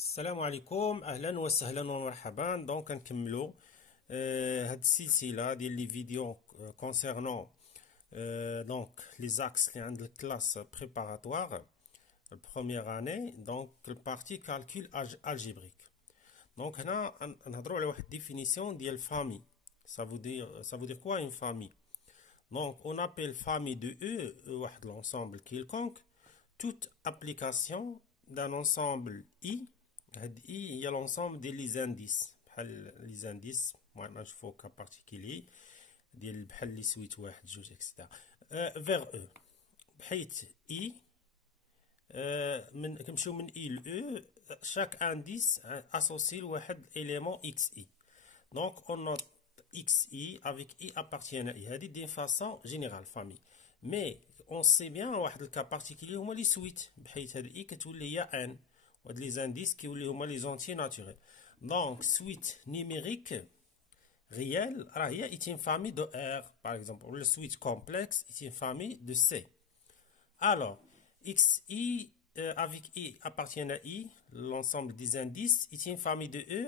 السلام عليكم، اهلا وسهلا ومرحبا. دونك نكملوا هاد السلسله ديال لي فيديو كونسيرنون دونك لي زاكس اللي عند الكلاس بريباراتوار البروميير اني. دونك البارتي كالكول الجبريك. دونك هنا نهضروا على واحد ديفينيسيون ديال فامي. ça veut dire quoi une famille? Donc on appelle famille de E واحد l'ensemble quelconque toute application d'un ensemble I. هاد I هي l'ensemble ديال لي زانديس، بحال لي زانديس المهم نشوفو كا بارتيكولي ديال بحال لي سويت واحد جوج اكسيتيرا فيغ او، بحيث I من كنمشيو من I ل E chaque indice associé لواحد élément XI. Donc on note XI avec I appartient à I. هذه d'une façon générale famille. Mais on sait bien واحد الكا بارتيكولي هما لي سويت، بحيث هاد I كتولي هي N وهاد لي زانديس كيولي هما لي زونتي ناتوريل. دونك سويت نيميريك ريال راه هي est une famille de R par exemple، ou le suite complexe est une famille de C. Alors XI avec I appartient à I, l'ensemble des indices est une famille de E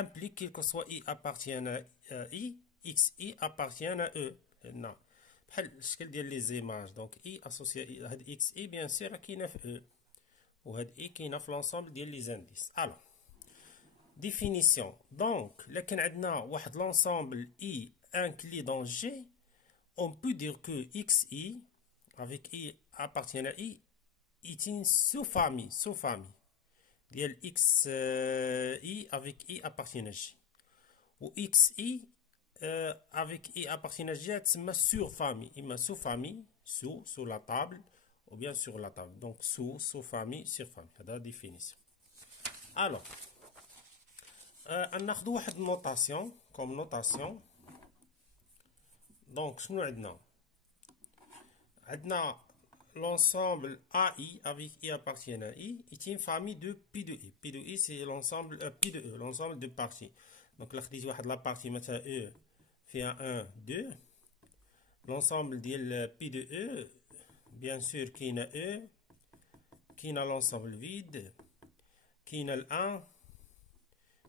implique quel que soit I appartient à I, XI appartient à E. Non بحال الشكل ديال لي زيماج. دونك I associé هاد XI bien sûr كاينه في E وهاد I كاينه في l'ensemble ديال لي زانديس. Alors définition. Donc là كان عندنا واحد l'ensemble I inclus dans G, on peut dire que XI avec I appartient à I est une sous-famille ديال XI avec I appartient à G. و XI avec I appartient à G تسمى sur-famille، إما sous-famille sous la table ou bien sur la table. Donc sous-famille sur-famille. هذا définition. Alors ناخذ واحد notation comme notation. Donc شنو عندنا l'ensemble AI avec I appartient à I est une famille de P de I. P de I c'est l'ensemble P de E, l'ensemble de parties. Donc là خديت واحد la partie مثلا E فيها 1 2. l'ensemble ديال P de E bien sûr كاينه E، كاينه l'ensemble vide، كاينه ال 1،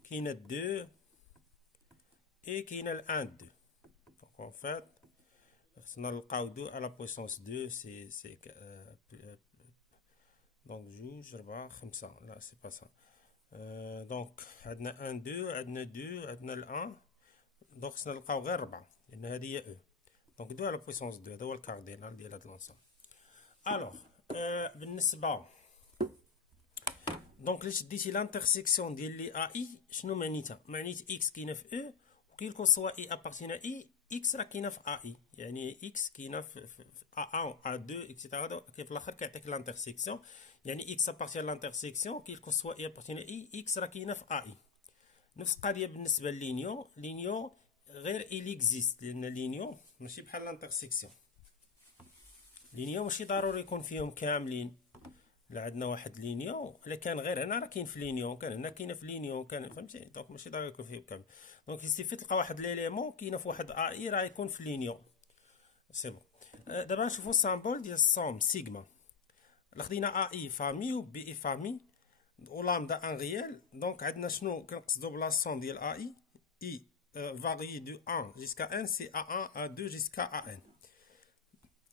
كاينه 2 et كاينه ال 1 2. Donc en fait خصنا نلقاو 2 à la puissance 2 c'est donc جوج 4 5. لا سي با سا. دونك عندنا 1 2 عندنا 2 عندنا ال 1. دونك خصنا نلقاو غير 4 لان هذه هي او. دونك 2 على بويسونس 2 هذا هو الكاردينال ديال هذا لونسون. الوغ بالنسبه دونك لي شديتي لانترسيكسيون ديال لي اي شنو معنيتها؟ معنيت اكس كاينه في او وكاين كو سوا اي ابارتينا اي اكس راه كاينه في اي، يعني اكس كاينه في ا1 ا2 اكسيتيرا. كيف في الاخر كيعطيك لانترسيكسيون، يعني اكس ابارتيان لانترسيكسيون كاين كو سوا اي ابارتينا اي اكس راه كاينه في اي. نفس القضيه بالنسبه لينيو غير إل إكزيست، لأن لينيو ماشي بحال لانترسيكسيون. لينيو ماشي ضروري يكون فيهم كاملين. لا عندنا واحد لينيو الا كان غير هنا راه كاين في لينيو، كان هنا كاينه في لينيو، كان فهمتي. دونك ماشي ضروري يكون فيهم كامل. دونك يستفيد تلقى واحد ليليمون كاينه في واحد اي راه يكون في لينيو. سي بون. دابا نشوفو السامبول ديال الصوم سيغما. خدينا اي فامي و بي اي فامي و لامدا ان ريال. دونك عندنا شنو كنقصدو بلا صوم ديال اي varie de 1 jusqu'à n, c'est A1, A2 jusqu'à AN.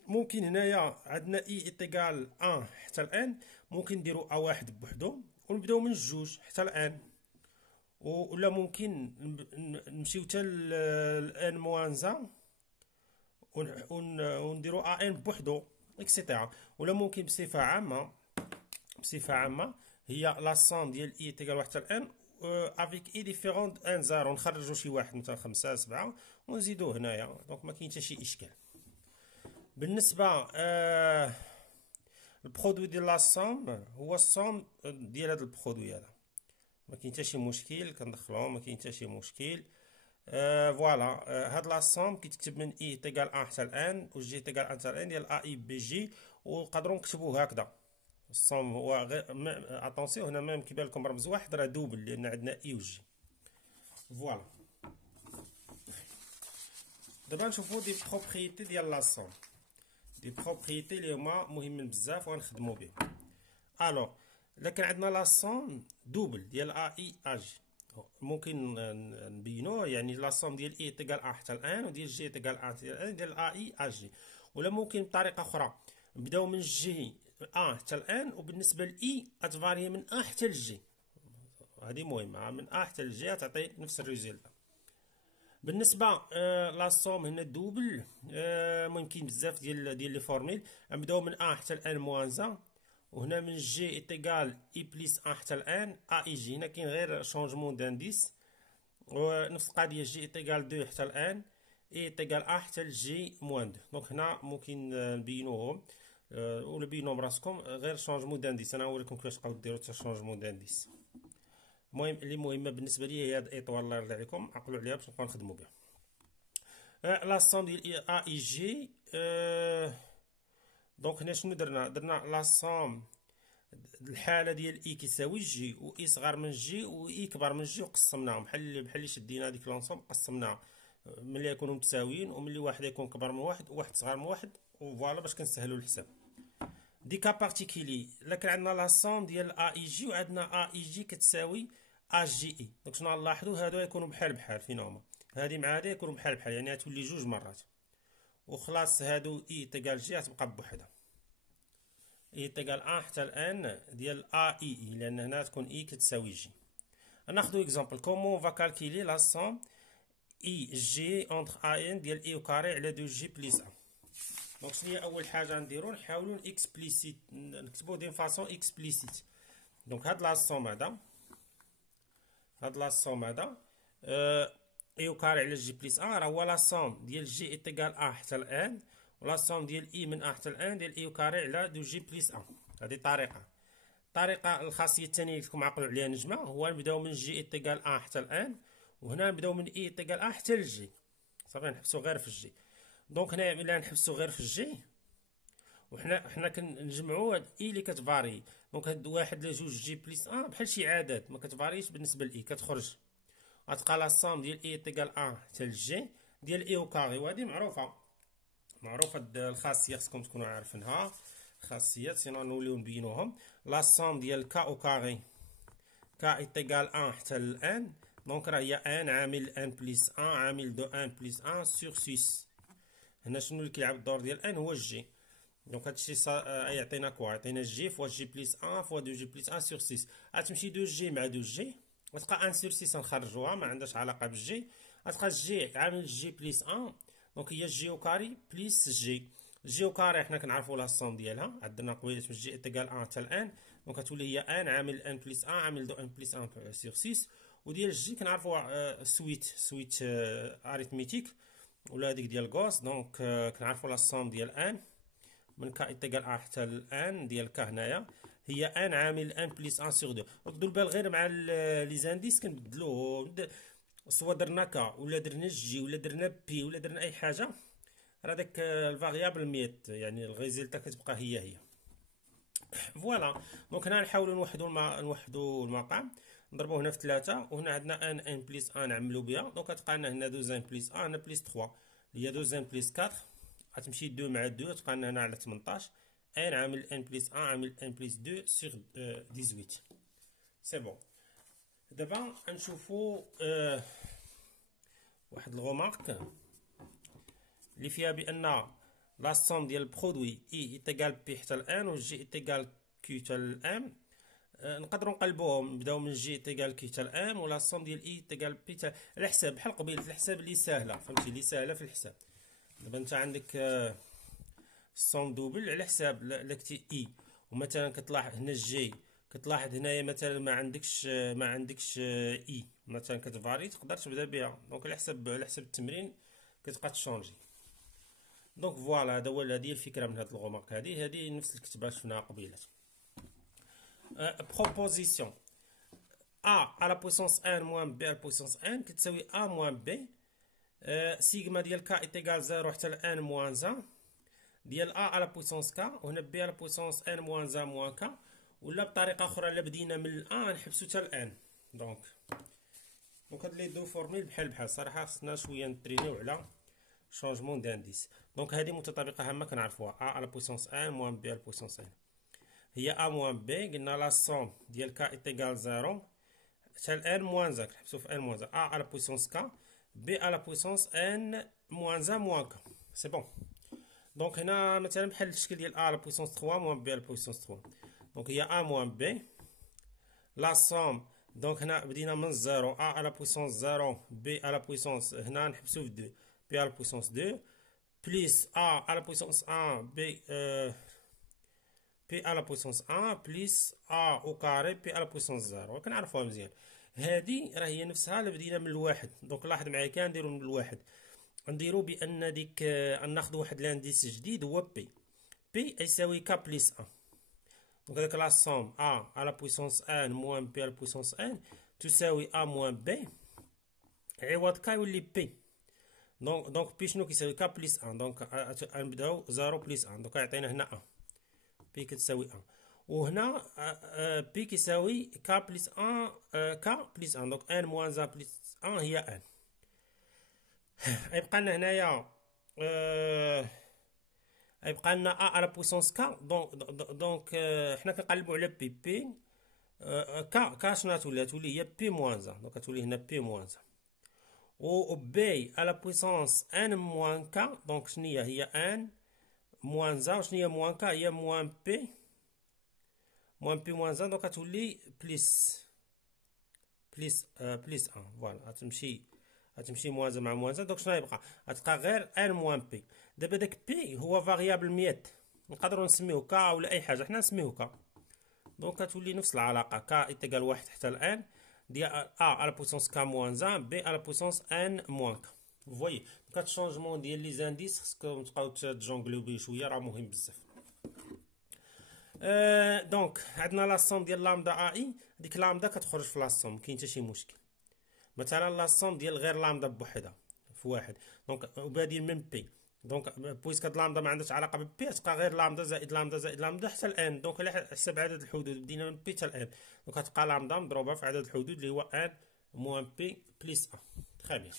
ممكن هنايا عندنا I est égal 1 حتى ل n، ممكن نديرو A1 بوحدو ونبداو من الجوج حتى ل n، ولا ممكن نمشيو حتى ل n موان 1 ونديرو AN بوحدو اكسيتيرا. ولا ممكن بصفة عامة هي لا صوم ديال I est égal 1 حتى ل n avec I différent ان زيرو، نخرجو شي واحد مثلا 5 7 ونزيدوه هنايا. دونك ما كاين حتى شي اشكال. بالنسبه البرودوي ديال لا صوم هو الصوم ديال هذا البرودوي هذا، ما كاين حتى شي مشكل كندخلوهم، ما كاين حتى شي مشكل. فوالا هاد لا صوم كيتكتب من I تيغال 1 حتى ل n و G تيغال 1 حتى ل n ديال اي بي جي، ونقدروا نكتبوه هكذا. الصوم هو غير اتونسيون هنا ميم كيبان لكم رمز واحد راه دوبل لان عندنا اي و جي. فوالا دابا نشوفو دي بروبريتي ديال لا صوم، دي بروبريتي اللي هما مهمين بزاف وغنخدمو بهم. الوغ لكن عندنا لا سوم دوبل ديال ا اي ا جي. ممكن نبينوه، يعني لا سوم ديال اي تيكال ا حتى الان، وديال جي تيكال ا حتى الان ديال ا اي ا جي. ولا ممكن بطريقه اخرى نبداو من جي ا حتى الان، وبالنسبه لاي غتفاري من ا حتى لجي. هذه مهمه، من ا حتى لجي تعطي نفس الريزلت. بالنسبه لا سوم هنا دوبل، ممكن بزاف ديال لي فورميل. نبداو من ا حتى الان موان زا، وهنا من جي ايتيكال اي بليس ا حتى الان ا اي جي. هنا كاين غير شونجمون دانديس. ونفس القضيه جي ايتيكال 2 حتى الان اي ايتيكال ا حتى لجي موان 2. دونك هنا ممكن نبينوهم ولا بينهم راسكم غير شونجمون دانديس. انا نوريكم كيفاش تقدروا ديروا حتى شونجمون دانديس. المهم اللي مهمه بالنسبه لي هي هاد الاطوال، الله يرضي عليكم عقلوا عليها باش نبقاو نخدموا بها. لا سوم ديال ا اي جي. دونك هنا شنو درنا لا سوم الحاله ديال اي كيساوي جي، و اي صغار من جي و اي كبر من جي، وقسمناهم بحال اللي شدينا هذيك لونسوم قسمناها ملي يكونوا متساويين، وملي واحد يكون كبر من واحد وواحد صغار من واحد، وفوالا باش كنسهلوا الحساب. دي كا بارتيكولي. لكن عندنا لا سوم ديال ا اي جي، وعندنا ا اي جي كتساوي ا جي اي. دونك شنو غنلاحظوا؟ هادو يكونوا بحال بحال فين هما، هادي مع هادي يكونوا بحال بحال، يعني غتولي جوج مرات. وخلاص هادو اي تيكال جي غتبقى بوحدها. اي تيكال ا حتى الان ديال ا اي اي، لان هنا تكون اي كتساوي جي. ناخذ اكزامبل كومون فا كالكيلي لا سوم اي جي اونتر ا ان ديال اي كاري على 2 جي بليس 1. دونك شنو هي اول حاجه نديرو؟ نحاولوا اكسبليسيت، نكتبو دين فاصون اكسبليسيت. دونك هاد لا سوم هذا اي كاري على جي بليس 1 راه هو لا سوم ديال جي ايتيكال ا حتى الان، ولا سوم ديال اي من ا حتى الان ديال اي كاري على 2 جي بليس 1. هذه الطريقه الخاصيه الثانيه اللي لكم عقلوا عليها نجمه، هو نبداو من جي ايتيكال ا حتى الان، وهنا نبداو من اي ايتيكال ا حتى لجي. صافي نحبسو غير في الجي. دونك هنا الا نحبسو غير في الجي، وحنا كنجمعوا هاد اي اللي كتفاري. دونك هاد واحد ل 2 جي بليس 1 بحال شي عدد ما كتفاريش بالنسبه لاي، كتخرج غتبقى لا سوم ديال اي ايتيكال 1 حتى لجي ديال اي او كاري. وهادي معروفه هاد الخاصيه خصكم تكونوا عارفينها، خاصيات سينو نوليو نبينوهم. لا سوم ديال كا او كاري كا ايتيكال 1 حتى الان، دونك راه هي ان عامل ان بليس 1 عامل دو ان بليس 1 سور 6. هنا شنو اللي كيلعب الدور ديال ان؟ هو الجي. دونك هادشي يعطينا كوا؟ يعطينا جي فوا جي بليس 1 فوا 2 جي بليس 1 سور 6. غتمشي 2 جي مع 2 جي، غتبقى 1 سور 6 نخرجوها، ما عندهاش علاقه بالجي. غتبقى جي عامل جي بليس 1، دونك هي جي او كاري بليس جي. جي او كاري حنا كنعرفوا لا سوم ديالها، عندنا قبيله من جي ايتيكال 1 حتى الان، دونك غتولي هي ان عامل ان بليس 1 عامل دو ان بليس 1 سور 6. وديال الجي كنعرفوا سويت اريثميتيك ولا هذيك ديال غوس. دونك كنعرفوا لا سوم ديال ان من كا ايتيكال ا حتى الان ديال كا هنايا هي ان عامل ان بليس 1 سور 2. ردوا البال غير مع لي زانديس كنبدلوه، سوا درنا كا ولا درنا جي ولا درنا بي ولا درنا اي حاجه، راه داك الفاريابل ميت، يعني الريزلتا كتبقى هي. فوالا. دونك هنا نحاولوا نوحدوا المقام، نضربوه هنا في 3، وهنا عندنا ان بليس 1 نعملوا بها. دونك غتبقى لنا هنا 2 بليس 1 هنا بليس 3، اللي هي 2 بليس 4 غتمشي 2 مع 2 تبقى لنا هنا على 18. ان عامل ان بليس 1 عامل ان بليس 2 سور 18. سي بون. دابا غنشوفوا واحد الغومارك اللي فيها بان لا سوم ديال البرودوي اي ايتيكال بي حتى الان و جي ايتيكال كيو حتى الان. نقدروا نقلبوهم، نبداو من جي ايتيكال كي حتى الان، ولا سوم ديال اي ايتيكال بي على حساب بحال قبيله الحساب اللي ساهله، فهمتي اللي ساهله في الحساب. دابا انت عندك السوم دوبل على حساب لكتي اي، ومثلا كتلاحظ هنا جي، كتلاحظ هنايا مثلا ما عندكش اي مثلا كتفاري، تقدر تبدا بها. دونك على حساب التمرين كتبقى تشونجي. دونك فوالا هذا هو هذه الفكره من هذا الغومارك. هذه نفس الكتابه شفناها قبيله. بروبوزيسيون a à la puissance 1 moins b à la puissance 1 كتساوي a moins b. سيغما ديال k est égal 0 حتى ل 1 moins 1 ديال a à la puissance k، وهنا b à la puissance 1 moins 1 moins k. ولا بطريقه اخرى الا بدينا من ال 1 نحبسو حتى ل 1. دونك هاد لي دو فورميل بحال صراحه خصنا شويه نترينيو على شونجمون دانديس. دونك هذه متطابقه هامه كنعرفوها a à la puissance 1 moins b à la puissance 1. هي ا موان بي. قلنا لا سوم ديال كا ايتيغال زيرو حتى ان موان زا كنحبسو في ان موان زا ا على بويسونس كا بي على بويسونس ان موان زا موان كا. سي بون. دونك هنا مثلا بحال الشكل ديال ا على بويسونس 3 موان بي على بويسونس 3. دونك هي ا موان بي لا سوم. دونك هنا بدينا من زيرو ا على بويسونس زيرو بي على بويسونس هنا نحبسو في 2 بي على بويسونس 2 بليس ا على بويسونس 1 بي بي على بويسونس 1 بليس ا او كاري بي على بويسونس 0. كنعرفوها مزيان. هادي راه هي نفسها اللي بدينا من الواحد. دونك لاحظ معايا كنديرو من الواحد نديرو بان ديك ناخذ واحد لانديس جديد هو بي. بي يساوي كا بليس 1. دونك هذاك لا سوم ا على بويسونس ان موان بي على بويسونس ان تساوي ا موان بي عوض كا يولي بي. دونك بي شنو كيساوي كا بليس 1. دونك غنبداو 0 بليس 1. دونك يعطينا هنا 1 بي كتساوي 1 وهنا بي كيساوي كا بليس 1 كا بليس 1. دونك ان موان 1 بليس 1 هي ان. يبقى لنا هنايا يبقى لنا ا على بويسونس كا. دونك حنا كنقلبوا على بي بي كا شنو تولي هي بي موان 1. دونك تولي هنا بي موان 1 و بي على بويسونس ان موان كا. دونك شنو هي ان موان 1 وشنو هي موان كا هي موان بي موان 1. دونك تولي بليس 1. فوالا غتمشي موان 1 مع موان 1. دونك شنو يبقى غتبقى غير ان موان بي. دابا داك بي هو فاريابل 100 نقدروا نسميوه كا ولا اي حاجه حنا نسميوه كا. دونك كتولي نفس العلاقه كا ايتيغال 1 حتى الان ديال ا على بويسونس كا موان 1 بي على بويسونس ان موان كا. فوي دونك هاد الشونجمون ديال لي زانديس خصكم تبقاو تجونغليو بيه شويه راه مهم بزاف. دونك عندنا لا سوم ديال لامدا ا اي. ديك لامدا كتخرج في لا سوم كاين حتى شي مشكل. مثلا لا سوم ديال غير لامدا بوحدها في واحد. دونك وبادين من بي. دونك بويسك هاد لامدا ما عندهاش علاقه ببي تبقى غير لامدا زائد لامدا زائد لامدا حتى الان. دونك على حسب عدد الحدود بدينا من بي حتى الان. دونك غتبقى لامدا مضروبه في عدد الحدود اللي هو ان موان بي بليس 1. تري بيان.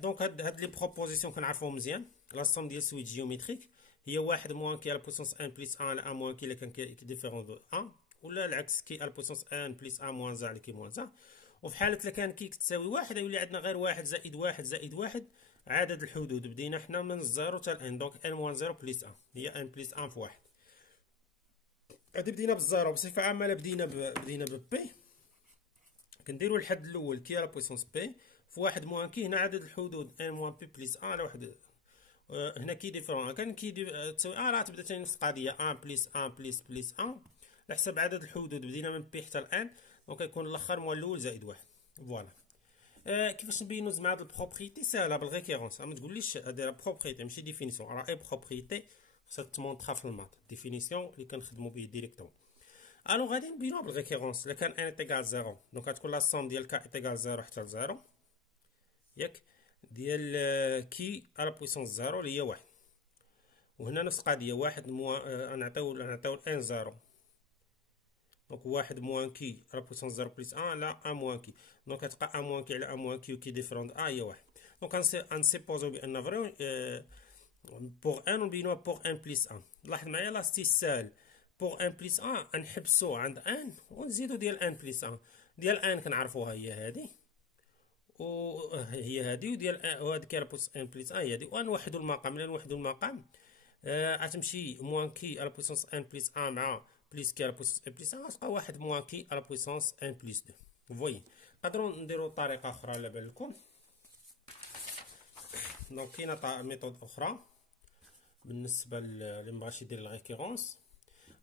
دونك هاد لي بروبوزيسيون كنعرفوهم مزيان. لا سوم ديال سويت جيومتريك هي واحد موان كي على بويسونس ان بليس 1 على ان موان كي الا كان كي ديفيرون دو 1 ولا العكس كي على بويسونس ان بليس 1 موان 1 على كي موان 1. وفي حاله الا كان كي تساوي واحد يولي عندنا غير واحد زائد واحد زائد واحد عدد الحدود. بدينا حنا من الزيرو حتى الان. دونك ان موان 0 بليس 1 هي ان بليس 1 في واحد. هادي بدينا بالزيرو بصفه عامه. بدينا ببي كنديروا الحد الاول كي على بويسونس بي في واحد موان كي. هنا عدد الحدود ان موان بي بليس 1 على واحد. هنا كي ديفيرون كان كي تساوي راه تبدا ثاني نفس القضيه 1 بليس 1 بليس 1 على حسب عدد الحدود. بدينا من بي حتى الان. دونك يكون الاخر موان الاول زائد واحد. فوالا. كيفاش نبينو زعما هاد البروبريتي ساهله بالريكيرونس. ما تقوليش دايره بروبريتي ماشي ديفينيسيون. راه اي بروبريتي خصها تمونطرا في المات ديفينيسيون اللي كنخدمو به ديريكتومون. الو غادي نبينوها بالريكيرونس. الا كان ان ايتيغال 0 دونك غتكون لا سوم ديال كا ايتيغال 0 حتى ل 0 ياك ديال كي على بويسونس 0 اللي هي واحد. وهنا نفس القضيه واحد نعطيو ان 0. دونك واحد موان كي على بويسونس 0 بليس 1 على ان موان كي. دونك غتبقى ان موان كي على ان موان كي وكي ديفيرون هي واحد. دونك غنسيبوزو بان فري بوغ ان ونبينوها بوغ ان بليس 1. لاحظ معايا لاستيس ساهل. بوغ ان بليس 1 نحبسو عند ان ونزيدو ديال ان بليس 1. ديال ان كنعرفوها هي هادي وهي هادي وديال هادي كي على بويسونس ان بليس 1 هي هادي. ونوحدو المقام. ملي نوحدو المقام غتمشي موان كي على بويسونس ان بليس 1 مع بليس كي على بويسونس ان بليس 1 غتبقى واحد موان كي على بويسونس ان بليس 2. فوي نقدروا نديرو طريقه اخرى على بالكم. دونك كاينه ميثود اخرى بالنسبه اللي مبغاش يدير الريكيرونس.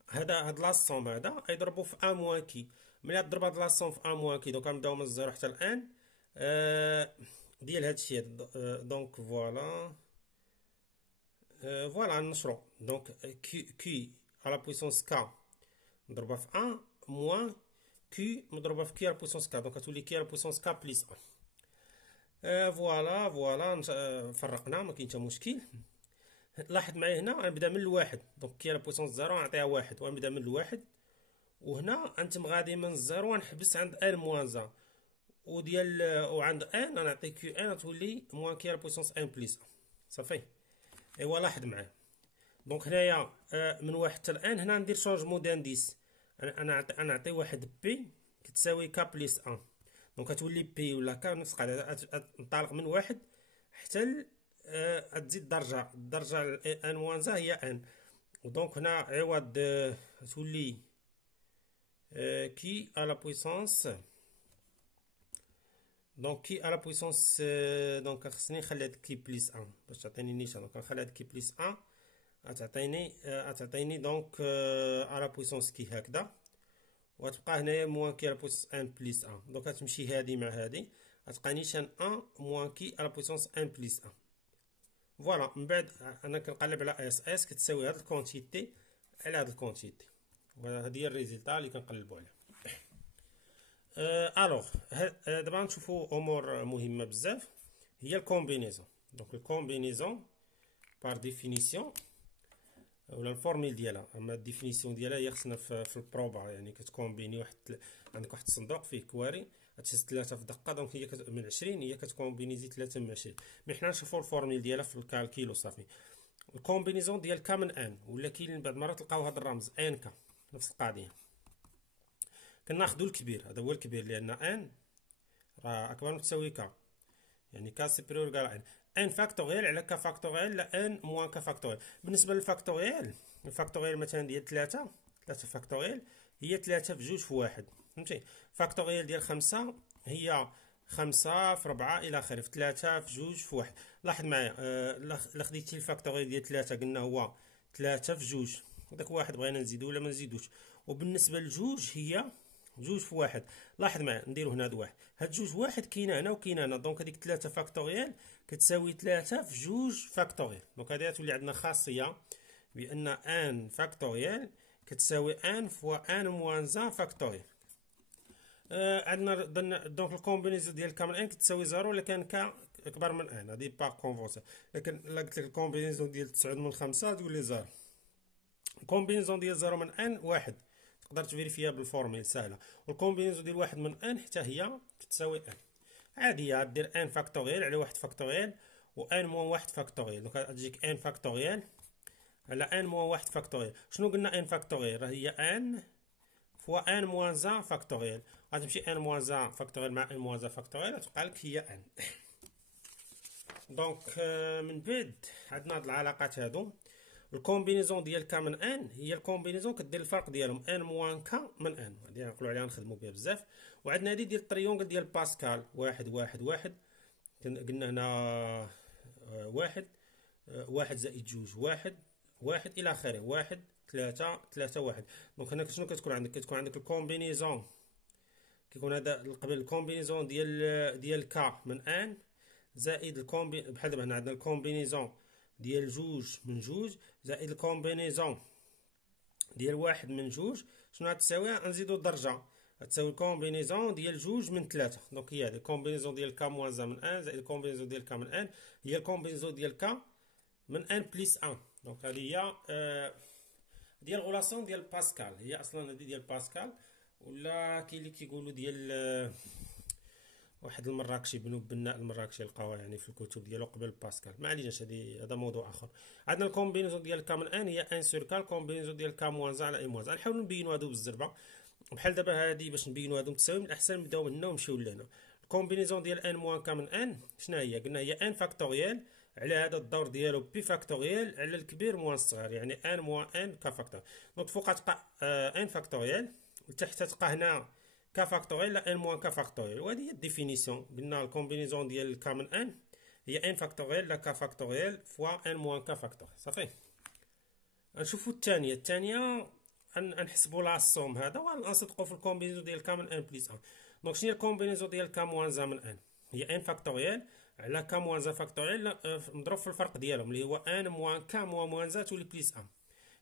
هاد لاصوم هذا يضربوا في ان موان كي. ملي تضرب هاد لاصوم في ان موان كي دونك غنبداو من الزيرو حتى الان ديال هادشي. دونك فوالا فوالا نشرو. دونك كي على بويسونس كا مضروبه في 1 موان كي مضروبه في كي على بويسونس كا. دونك كتولي كي على بويسونس كا بليس 1. فوالا فرقنا ما كاين حتى مشكل. لاحظ معايا هنا غنبدا من الواحد. دونك كي على بويسونس 0 نعطيها واحد وغنبدا من الواحد. وهنا انتم غادي من 0 نحبس عند ان موان 1 وديال وعند ان نعطي كيو ان تولي موان كي على بويسونس ان بليس 1 صافي. ايوا لاحظ معايا. دونك هنايا من واحد حتى لان هنا ندير شونجمون دانديس. انا نعطي واحد بي كتساوي كا بليس ان، دونك غتولي بي ولا كا نفس القاعده، نطالق من واحد حتى تزيد الدرجه ان موان زا هي ان. دونك هنا عوض تولي كي على بويسونس، دونك كي على بويسونس، دونك خصني نخلي هاد كي بليس ان باش تعطيني نيشان. دونك نخلي هاد كي بليس ان تعطيني دونك على بويسونس كي هكذا، وتبقى هنايا موان كي على بويسونس ان بليس ان. دونك غتمشي هادي مع هادي غتبقى نيشان ان موان كي على بويسونس ان بليس ان. فوالا من بعد انا كنقلب على اس كتساوي هاد الكونتيتي على هاد الكونتيتي. هادي هي الريزلتا اللي كنقلبوا عليه. الوغ دابا نشوفوا امور مهمه بزاف، هي الكومبينيزون. دونك الكومبينيزون بار ديفينيسيون ولا الفورميل ديالها، اما الديفينيسيون ديالها هي خصنا في البروبا، يعني كتكومبيني عندك واحد الصندوق فيه كواري هتهز 3 في دقه، دونك هي من 20 هي كتكومبينيزي 3 من 20. مي حنا نشوفوا الفورميل ديالها في الكالكيل وصافي. الكومبينيزون ديال كا من ان، ولا كاين بعض المرات تلقاو هذا الرمز ان كا نفس القضيه. كناخذوا الكبير، هذا هو الكبير لان ان راه اكبر من تساوي كا، يعني كا سيبريور كاع ان فاكتوريال على كا فاكتوريال لا ان موان كا فاكتوريال. بالنسبه للفاكتوريال، الفاكتوريال مثلا ديال 3 فاكتوريال هي 3 في 2 في 1، فهمتي؟ فاكتوريال ديال 5 هي 5 في 4 الى اخره، في 3 في 2 في 1. لاحظ معايا الا خديتي الفاكتوريال ديال 3 قلنا هو 3 في 2، داك واحد بغينا نزيدو ولا ما نزيدوش. وبالنسبه لجوج هي 2 في 1. لاحظ معايا نديرو هنا هاد واحد، هاد جوج واحد كاينه هنا وكاينه هنا، دونك هذيك 3 فاكتوريال كتساوي 3 في 2 فاكتوريال. دونك هذه تولي عندنا خاصيه بان ان فاكتوريال كتساوي ان فوا ان موان زان فاكتوريال. عندنا دونك الكومبينيزون ديال كامل ان كتساوي 0 الا كان كا اكبر من ان، هذه با كونفونسيون. لكن الا قلت لك الكومبينيزون ديال 9 من 5 تولي 0. الكومبينيزون ديال 0 من ان 1 تقدر تفيريفيها بالفورميل سهله، والكومبينيزون ديال 1 من ان حتى هي كتساوي ان. عاديه دير ان فاكتوريال على 1 فاكتوريال و ان موان 1 فاكتوريال، دونك غتجيك ان فاكتوريال على ان موان 1 فاكتوريال. شنو قلنا ان فاكتوريال؟ راه هي ان فوا ان موان زان فاكتوريال، غتمشي ان موان زان فاكتوريال مع ان موان زان فاكتوريال غتبقى لك هي ان. دونك من بعد عندنا هاد العلاقات هادو. الكومبينيزون ديال كا من ان هي الكومبينيزون كدير الفرق ديالهم ان موان كا من ان، هادي نقولوا عليها نخدموا بها بزاف. وعندنا هادي ديال التريونغل ديال باسكال، واحد واحد واحد، قلنا هنا واحد واحد زائد جوج واحد واحد الى اخره، واحد ثلاثة ثلاثة واحد. دونك هنا شنو كتكون عندك؟ كتكون عندك الكومبينيزون، كيكون هذا قبل الكومبينيزون ديال كا من ان زائد بحال دابا هنا عندنا الكومبينيزون ديال جوج من جوج زائد الكومبينيزون ديال واحد من جوج. شنو غتساوي؟ نزيدو الدرجه، غتساوي الكومبينيزون ديال جوج من ثلاثة. دونك هي هذه الكومبينيزون ديال كا موان زا من ان زائد الكومبينيزون ديال كا من ان هي الكومبينيزون ديال كا من ان بليس ان. دونك هذه هي ديال غولاسيون ديال باسكال، هي اصلا هذه ديال باسكال، ولا كاين اللي كيقولوا ديال واحد المراكشي بنو بناء المراكشي لقاوها يعني في الكتب ديالو قبل باسكال. ما عليناش، هذا موضوع اخر. عندنا الكومبينيزون ديال كا من ان هي ان سور كا، الكومبينيزون ديال كا موان زا على ان موان زا. نحاولوا نبينوا هادو بالزربه بحال دابا هادي باش نبينوا هادو متساويين. من الاحسن نبداو من هنا ونمشيو لهنا. الكومبينيزون ديال ان موان كا من ان شنو هي؟ قلنا هي ان فاكتوريال على هذا الدور ديالو بي فاكتوريال على الكبير موان الصغير، يعني ان موان ان كا فاكتوريال. دونك فوق تبقى ان فاكتوريال وتحت تبقى هنا كا فاكتوريال لا ان موان كا فاكتوريال. وهذه هي الديفينيسيون، قلنا الكومبينيزون ديال كا من ان هي ان فاكتوريال لا كا فاكتوريال فوا ان موان كا فاكتوريال. صافي. نشوفوا الثانيه نحسبوا لا السوم هذا ونصدقوا في الكومبينيزون ديال كا من ان بليس ان. دونك شنو هي الكومبينيزون ديال كا موان زا من ان؟ هي ان فاكتوريال على كا موان زا فاكتوريال مضروب في الفرق ديالهم اللي هو ان موان كا موان زا تولي بليس ان.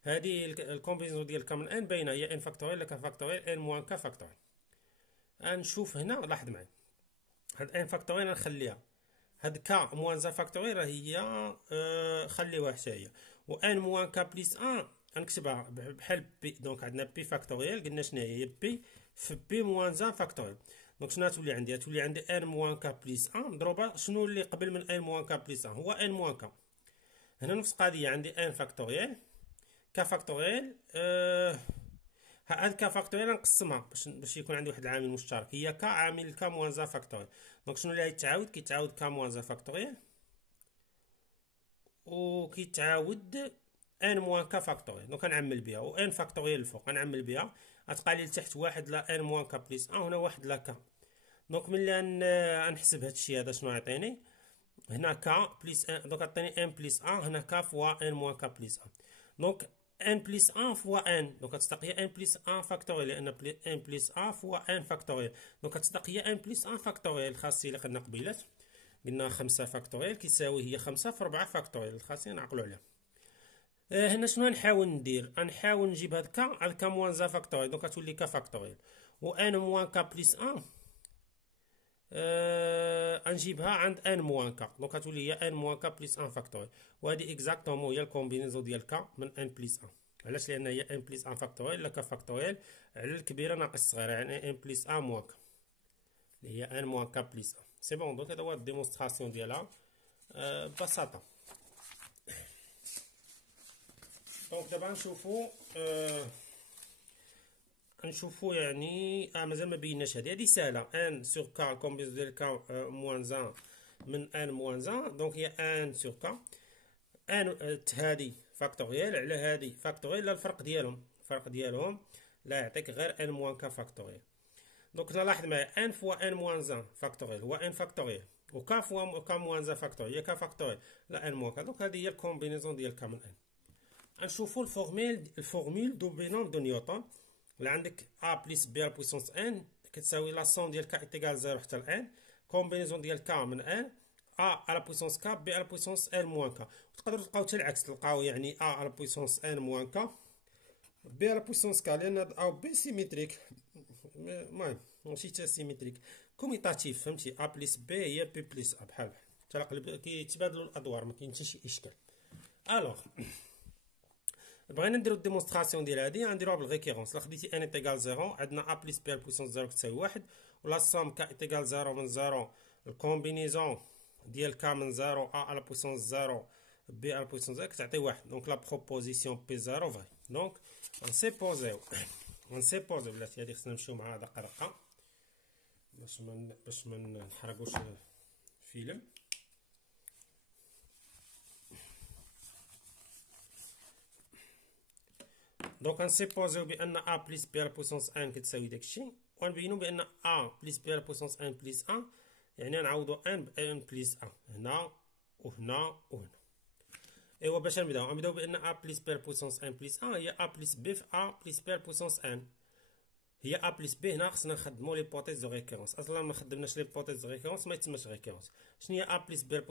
هذه الكومبينيزون ديال كا من ان باينه هي ان فاكتوريال لا كا فاكتوريال ان موان كا فاكتوريال. نشوف هنا، لاحظ معايا هاد ان فاكتوريال نخليها، هاد كا موان زا فاكتوريال راه هي خليوها حتى هي، و ان موان كا بليس ان غنكتبها بحال بي. دونك عندنا بي فاكتوريال قلنا شنو هي بي في بي موان زا فاكتوريال. دونك شنو تولي عندي؟ تولي عندي ان موان كا بليس ان مضروبه شنو اللي قبل من ان موان كا بليس ان؟ هو ان موان كا. هنا نفس القضيه عندي ان فاكتوريال كفاكتوريال هاد كفاكتوريال نقسمها باش يكون عندي واحد العامل مشترك، هي ك عامل ك موان زا فاكتوريال. دونك شنو اللي غيتعاود؟ كيتعاود ك موان زا فاكتوريال و كيتعاود ان موان ك فاكتوريال. دونك غنعمل بها و ان فاكتوريال الفوق غنعمل بها، غتبقى لي لتحت واحد لا ان موان ك بليس ان، هنا واحد لا ك. دونك ملي غنحسب هادشي هذا شنو يعطيني؟ هنا ك بليس ان، دونك عطيني ان بليس ان، هنا ك فوا ان موان ك بليس ان. دونك ان بليس ان فوا ان، دونك تصدق هي ان بليس ان فاكتوريال، لان ان بليس ان فوا ان فاكتوريال، دونك تصدق هي ان بليس ان فاكتوريال. خاصي اللي خدنا قبيلات قلنا 5 فاكتوريال كيساوي هي 5 في 4 فاكتوريال، خاصني نعقلوا عليها. هنا شنو غنحاول ندير؟ غنحاول نجيب هاد ك موان زا فاكتوريال، دونك غتولي ك فاكتوريال و ان موان ك بليس ان غنجيبها عند ان موان ك، دونك غتولي هي ان موان ك بليس ان فاكتوريال، وهادي اكزاكتومون هي الكومبينيزون ديال ك من ان بليس ان. علاش؟ لان هي ان بليس ان فاكتوريال لا ك فاكتوريال على الكبيره ناقص الصغيره، يعني ان بليس ان موان ك اللي هي ان موان ك بليس ان. سي بون. دونك هذا هو الديمونستراسيون ديالها ببساطه. دونك دابا نشوفو يعني مازال ما بيناش هادي ساهله. ان سور ك الكومبينيزون ديال ك موان زان من ان موان زان، دونك هي ان سور ك. ان هادي فاكتوريال على هادي فاكتوريال، لا الفرق ديالهم لا يعطيك غير ان موان ك فاكتوريال. دونك نلاحظ معايا ان فوا ان موان زان فاكتوريال هو ان فاكتوريال، و ك فوا ك موان زان فاكتوريال هي ك فاكتوريال لا ان موان ك. دونك هادي هي الكومبينيزون ديال ك من ان. غنشوفو الفورميل دو بينوم دو نيوتن اللي عندك ا بليس بي على بويسونس ان كتساوي لا سون ديال ك ايكال 0 حتى ل ان، كومبينيزون ديال ك من ان ا على بويسونس ك بي على بويسونس ان موان ك. تقدروا تلقاو حتى العكس، تلقاو يعني ا على بويسونس ان موان ك بي على بويسونس ك، لان هاد ا بي سيميتريك، المهم ماشي حتى سيميتريك، كوميتاتيف، فهمتي؟ ا بليس بي هي بي بليس ا، بحال كيتبادلوا الادوار، ما كاين حتى شي اشكال. الوغ بغينا نديرو الديمونستراسيون ديال هادي، غنديروها بالريكيرونس. لا خديتي ان ايكال 0 عندنا ا بليس بي على بويسونس 0 كتساوي 1، ولا سوم ك ايكال 0 من 0 الكومبينيزون ديال ك من 0 ا على بويسونس 0 بي على بويسونس 0 كتعطي 1. دونك لا بروبوزيسيون بي 0 فري. دونك غنسيبوزيو بلاتي هادي، خصنا نمشيو معاها دقه دقه باش ما نحرقوش الفيلم. دونك غنسيبوزيو بان ا بليس بي على بويسونس ان كتساوي داكشي، ونبينو بان ا بليس بي على بويسونس ان بليس ان يعني نعوضو ان بان بليس ان هنا وهنا وهنا. ايوا باش نبداو بان ا بليس بي على بويسونس ان بليس ان هي ا بليس بي في ا بليس بي على بويسونس ان، هي ا بليس بي. هنا خصنا نخدمو ليبوتيز دو ريكيرونس، اصلا ما خدمناش ليبوتيز دو ريكيرونس ما يتسماش ريكيرونس. شنو هي ا بليس بي